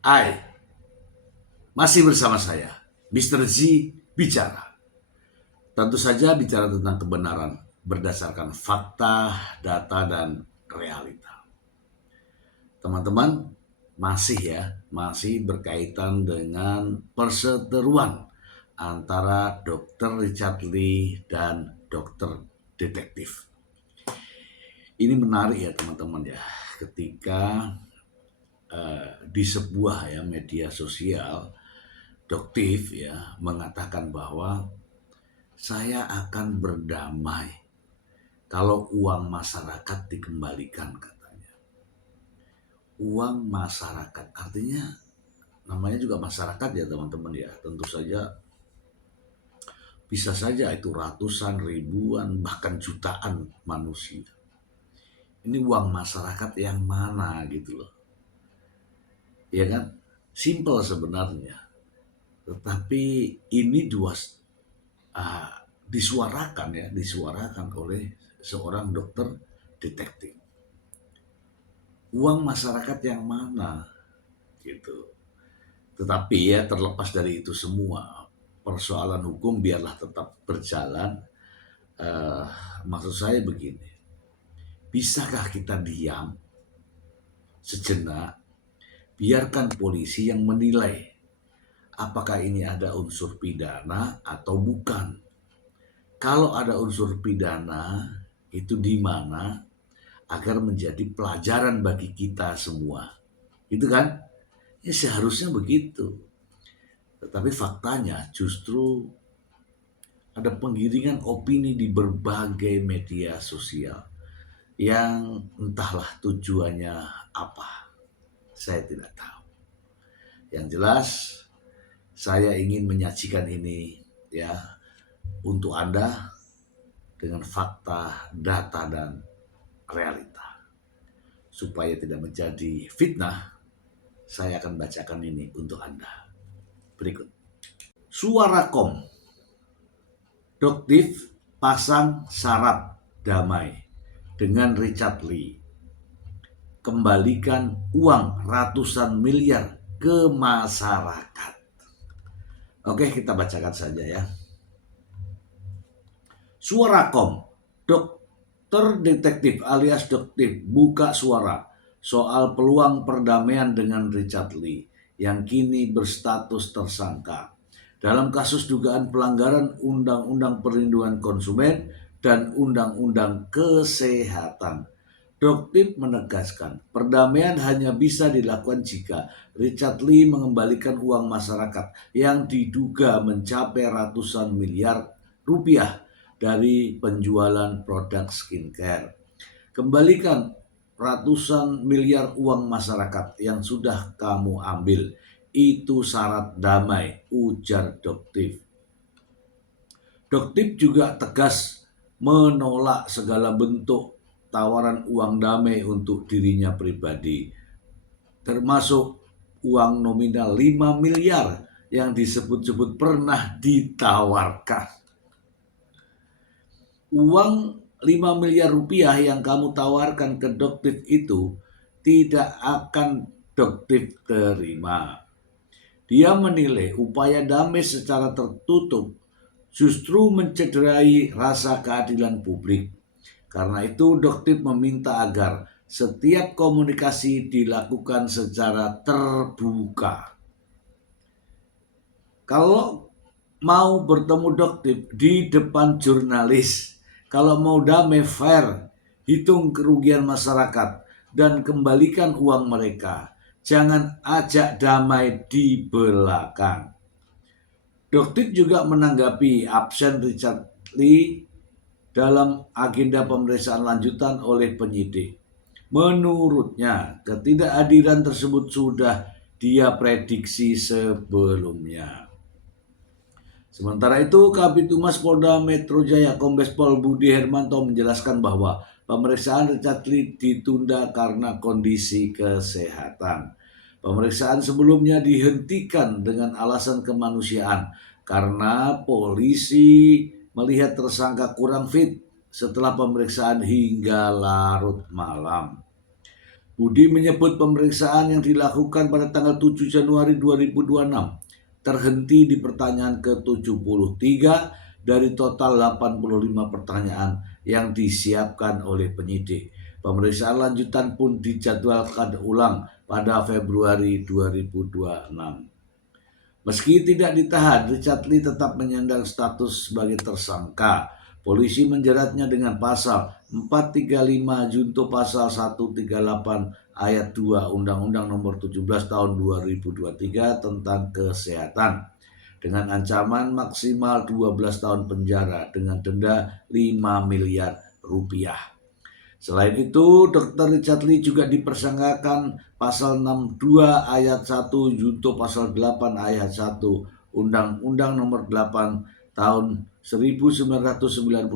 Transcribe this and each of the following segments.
Hai, masih bersama saya, Mr. Z Bicara. Tentu saja bicara tentang kebenaran berdasarkan fakta, data, dan realita. Teman-teman, masih berkaitan dengan perseteruan antara Dr. Richard Lee dan Dr. Detektif. Ini menarik ya teman-teman ya, ketika di sebuah media sosial, Doktif mengatakan bahwa saya akan berdamai kalau uang masyarakat dikembalikan, katanya. Uang masyarakat artinya namanya juga masyarakat ya teman-teman ya. Tentu saja bisa saja itu ratusan, ribuan, bahkan jutaan manusia. Ini uang masyarakat yang mana gitu loh. Ya kan? Simple sebenarnya. Tetapi ini uh, disuarakan oleh seorang dokter detektif. Uang masyarakat yang mana gitu. Tetapi ya terlepas dari itu semua, persoalan hukum biarlah tetap berjalan. Uh, Maksud saya begini, bisakah kita diam sejenak, biarkan polisi yang menilai apakah ini ada unsur pidana atau bukan. Kalau ada unsur pidana, itu di mana agar menjadi pelajaran bagi kita semua. Itu kan? Ya seharusnya begitu. Tetapi faktanya justru ada penggiringan opini di berbagai media sosial yang entahlah tujuannya apa. Saya tidak tahu. Yang jelas saya ingin menyajikan ini ya untuk Anda dengan fakta, data, dan realita. Supaya tidak menjadi fitnah, saya akan bacakan ini untuk Anda. Berikut. Suarakom. Doktif pasang syarat damai dengan Richard Lee. Kembalikan uang ratusan miliar ke masyarakat. Oke, kita bacakan saja ya. Suarakom. Dokter detektif alias Doktif buka suara soal peluang perdamaian dengan Richard Lee yang kini berstatus tersangka dalam kasus dugaan pelanggaran Undang-Undang Perlindungan Konsumen dan Undang-Undang Kesehatan. Doktif menegaskan, perdamaian hanya bisa dilakukan jika Richard Lee mengembalikan uang masyarakat yang diduga mencapai ratusan miliar rupiah dari penjualan produk skincare. Kembalikan ratusan miliar uang masyarakat yang sudah kamu ambil. Itu syarat damai, ujar Doktif. Doktif juga tegas menolak segala bentuk tawaran uang damai untuk dirinya pribadi, termasuk uang nominal 5 miliar yang disebut-sebut pernah ditawarkan. Uang 5 miliar rupiah yang kamu tawarkan ke Doktif itu tidak akan Doktif terima. Dia menilai upaya damai secara tertutup justru mencederai rasa keadilan publik. Karena itu Doktif meminta agar setiap komunikasi dilakukan secara terbuka. Kalau mau bertemu Doktif di depan jurnalis, kalau mau damai fair, hitung kerugian masyarakat dan kembalikan uang mereka. Jangan ajak damai di belakang. Doktif juga menanggapi absen Richard Lee dalam agenda pemeriksaan lanjutan oleh penyidik. Menurutnya, ketidakhadiran tersebut sudah dia prediksi sebelumnya. Sementara itu, Kabid Humas Polda Metro Jaya Kombes Pol Budi Hermanto menjelaskan bahwa pemeriksaan Richard Lee ditunda karena kondisi kesehatan. Pemeriksaan sebelumnya dihentikan dengan alasan kemanusiaan karena polisi melihat tersangka kurang fit setelah pemeriksaan hingga larut malam. Budi menyebut pemeriksaan yang dilakukan pada tanggal 7 Januari 2026 terhenti di pertanyaan ke-73 dari total 85 pertanyaan yang disiapkan oleh penyidik. Pemeriksaan lanjutan pun dijadwalkan ulang pada Februari 2026. Meski tidak ditahan, Richard Lee tetap menyandang status sebagai tersangka. Polisi menjeratnya dengan pasal 435 junto pasal 138 ayat 2 Undang-Undang Nomor 17 Tahun 2023 tentang kesehatan dengan ancaman maksimal 12 tahun penjara dengan denda 5 miliar rupiah. Selain itu, Dr. Richard Lee juga dipersangkakan pasal 62 ayat 1 junto pasal 8 ayat 1 Undang-Undang Nomor 8 Tahun 1999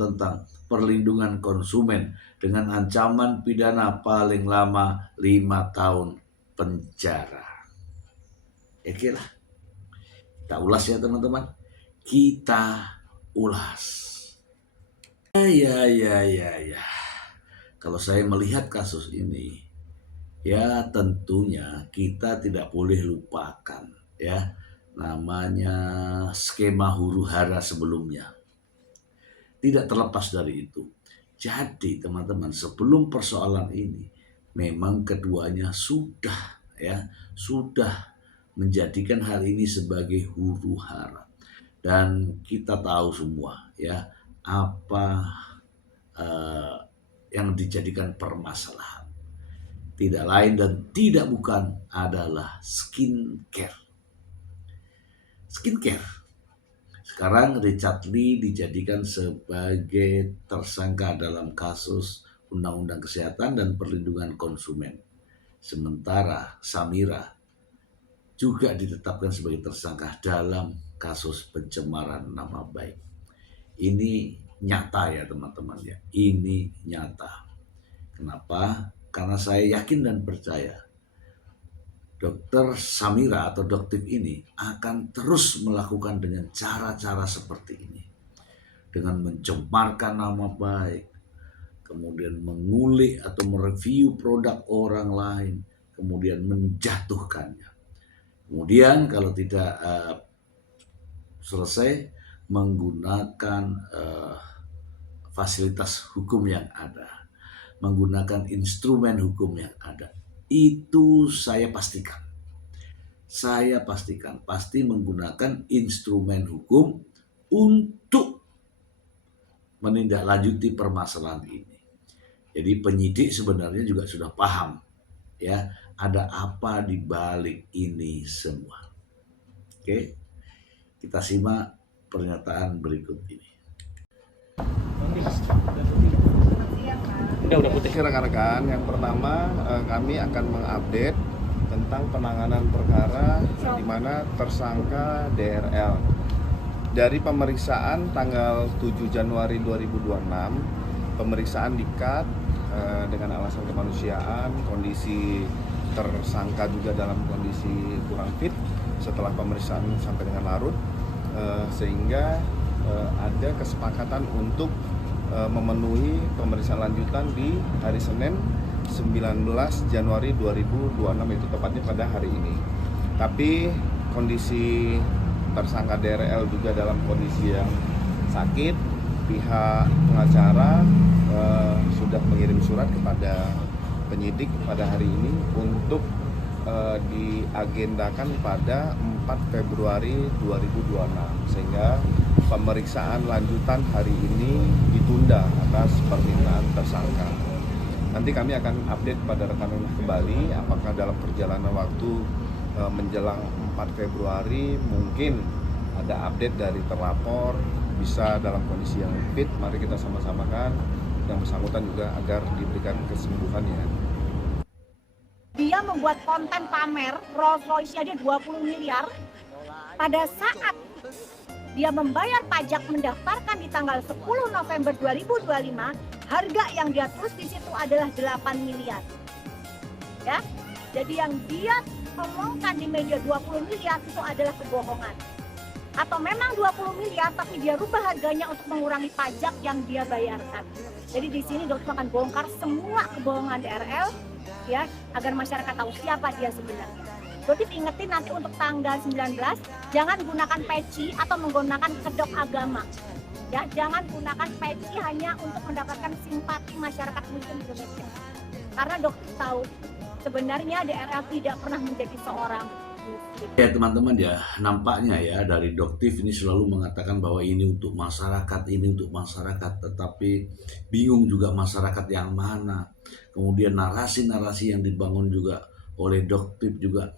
tentang perlindungan konsumen dengan ancaman pidana paling lama 5 tahun penjara. Oke lah, kita ulas ya teman-teman. Kita ulas. Ya. Kalau saya melihat kasus ini, ya tentunya kita tidak boleh lupakan ya namanya skema huru-hara sebelumnya. Tidak terlepas dari itu. Jadi teman-teman, sebelum persoalan ini memang keduanya sudah menjadikan hal ini sebagai huru-hara. Dan kita tahu semua ya apa yang dijadikan permasalahan. Tidak lain dan tidak bukan adalah skincare. Sekarang Richard Lee dijadikan sebagai tersangka dalam kasus Undang-Undang Kesehatan dan Perlindungan Konsumen. Sementara Samira juga ditetapkan sebagai tersangka dalam kasus pencemaran nama baik. Ini nyata ya teman-teman ya. Ini nyata. Kenapa? Karena saya yakin dan percaya Dr. Samira atau Doktif ini akan terus melakukan dengan cara-cara seperti ini. Dengan mencemparkan nama baik, kemudian mengulik atau mereview produk orang lain, kemudian menjatuhkannya. Kemudian kalau tidak selesai, menggunakan fasilitas hukum yang ada, menggunakan instrumen hukum yang ada. Itu saya pastikan pasti menggunakan instrumen hukum untuk menindaklanjuti permasalahan ini. Jadi penyidik sebenarnya juga sudah paham ya ada apa di balik ini semua. Oke, kita simak pernyataan berikut ini. Udah putih rekan-rekan. Yang pertama kami akan mengupdate tentang penanganan perkara di mana tersangka DRL. Dari pemeriksaan tanggal 7 Januari 2026, pemeriksaan di-cut dengan alasan kemanusiaan, kondisi tersangka juga dalam kondisi kurang fit setelah pemeriksaan sampai dengan larut, sehingga ada kesepakatan untuk memenuhi pemeriksaan lanjutan di hari Senin 19 Januari 2026, itu tepatnya pada hari ini. Tapi kondisi tersangka DRL juga dalam kondisi yang sakit. Pihak pengacara sudah mengirim surat kepada penyidik pada hari ini untuk diagendakan pada 4 Februari 2026, sehingga pemeriksaan lanjutan hari ini ditunda atas permintaan tersangka. Nanti kami akan update pada rekan-rekan kembali apakah dalam perjalanan waktu menjelang 4 Februari mungkin ada update dari terlapor bisa dalam kondisi yang fit. Mari kita sama-samakan yang bersangkutan juga agar diberikan kesembuhannya. Dia membuat konten pamer Rolls Royce-nya dia 20 miliar. Pada saat dia membayar pajak mendaftarkan di tanggal 10 November 2025, harga yang dia tulis di situ adalah 8 miliar. Ya. Jadi yang dia ngomongkan di media 20 miliar itu adalah kebohongan. Atau memang 20 miliar tapi dia rubah harganya untuk mengurangi pajak yang dia bayarkan. Jadi di sini dokter akan bongkar semua kebohongan DRL ya, agar masyarakat tahu siapa dia sebenarnya. Doktif ingetin nanti untuk tanggal 19 jangan gunakan peci atau menggunakan kedok agama. Ya, jangan gunakan peci hanya untuk mendapatkan simpati masyarakat Muslim Indonesia. Karena Doktif tahu sebenarnya DRL tidak pernah menjadi seorang Muslim. Ya teman-teman ya, nampaknya ya dari Doktif ini selalu mengatakan bahwa ini untuk masyarakat, ini untuk masyarakat, tetapi bingung juga masyarakat yang mana. Kemudian narasi-narasi yang dibangun juga oleh Doktif juga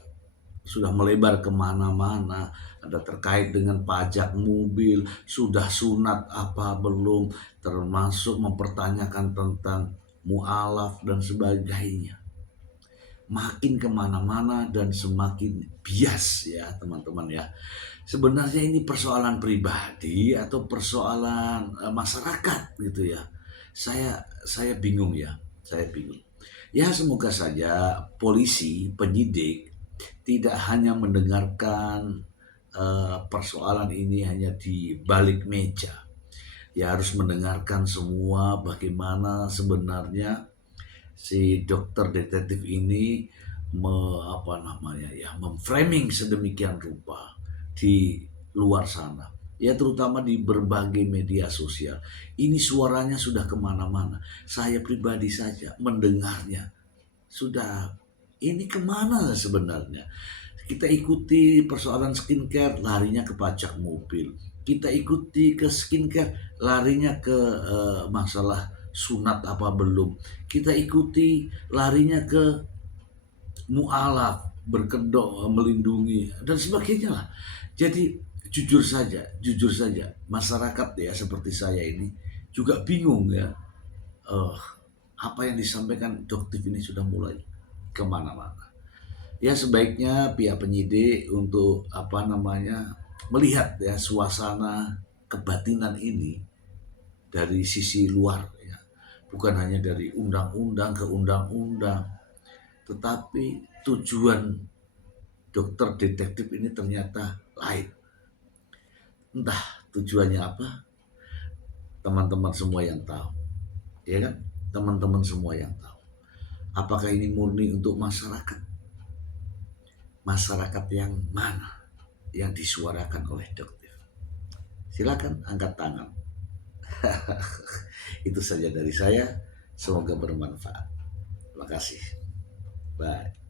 sudah melebar kemana-mana. Ada terkait dengan pajak mobil, sudah sunat apa belum, termasuk mempertanyakan tentang mu'alaf dan sebagainya. Makin kemana-mana dan semakin bias ya teman-teman ya. Sebenarnya ini persoalan pribadi atau persoalan masyarakat gitu ya. Saya bingung ya, saya bingung. Ya semoga saja polisi, penyidik tidak hanya mendengarkan persoalan ini hanya di balik meja. Ya harus mendengarkan semua bagaimana sebenarnya si dokter detektif ini memframing sedemikian rupa di luar sana. Ya terutama di berbagai media sosial. Ini suaranya sudah kemana-mana. Saya pribadi saja mendengarnya. Sudah ini kemana sebenarnya? Kita ikuti persoalan skincare, larinya ke pajak mobil. Kita ikuti ke skincare, larinya ke masalah sunat apa belum. Kita ikuti, larinya ke mu'alaf, berkedok, melindungi, dan sebagainya lah. Jadi jujur saja, masyarakat ya seperti saya ini juga bingung ya. Apa yang disampaikan Doktif ini sudah mulai kemana-mana. Ya sebaiknya pihak penyidik untuk melihat ya suasana kebatinan ini dari sisi luar ya. Bukan hanya dari undang-undang ke undang-undang, tetapi tujuan dokter detektif ini ternyata lain. Entah tujuannya apa, teman-teman semua yang tahu. Ya kan? Teman-teman semua yang tahu. Apakah ini murni untuk masyarakat? Masyarakat yang mana yang disuarakan oleh Doktif? Silakan angkat tangan. Itu saja dari saya. Semoga bermanfaat. Terima kasih. Bye.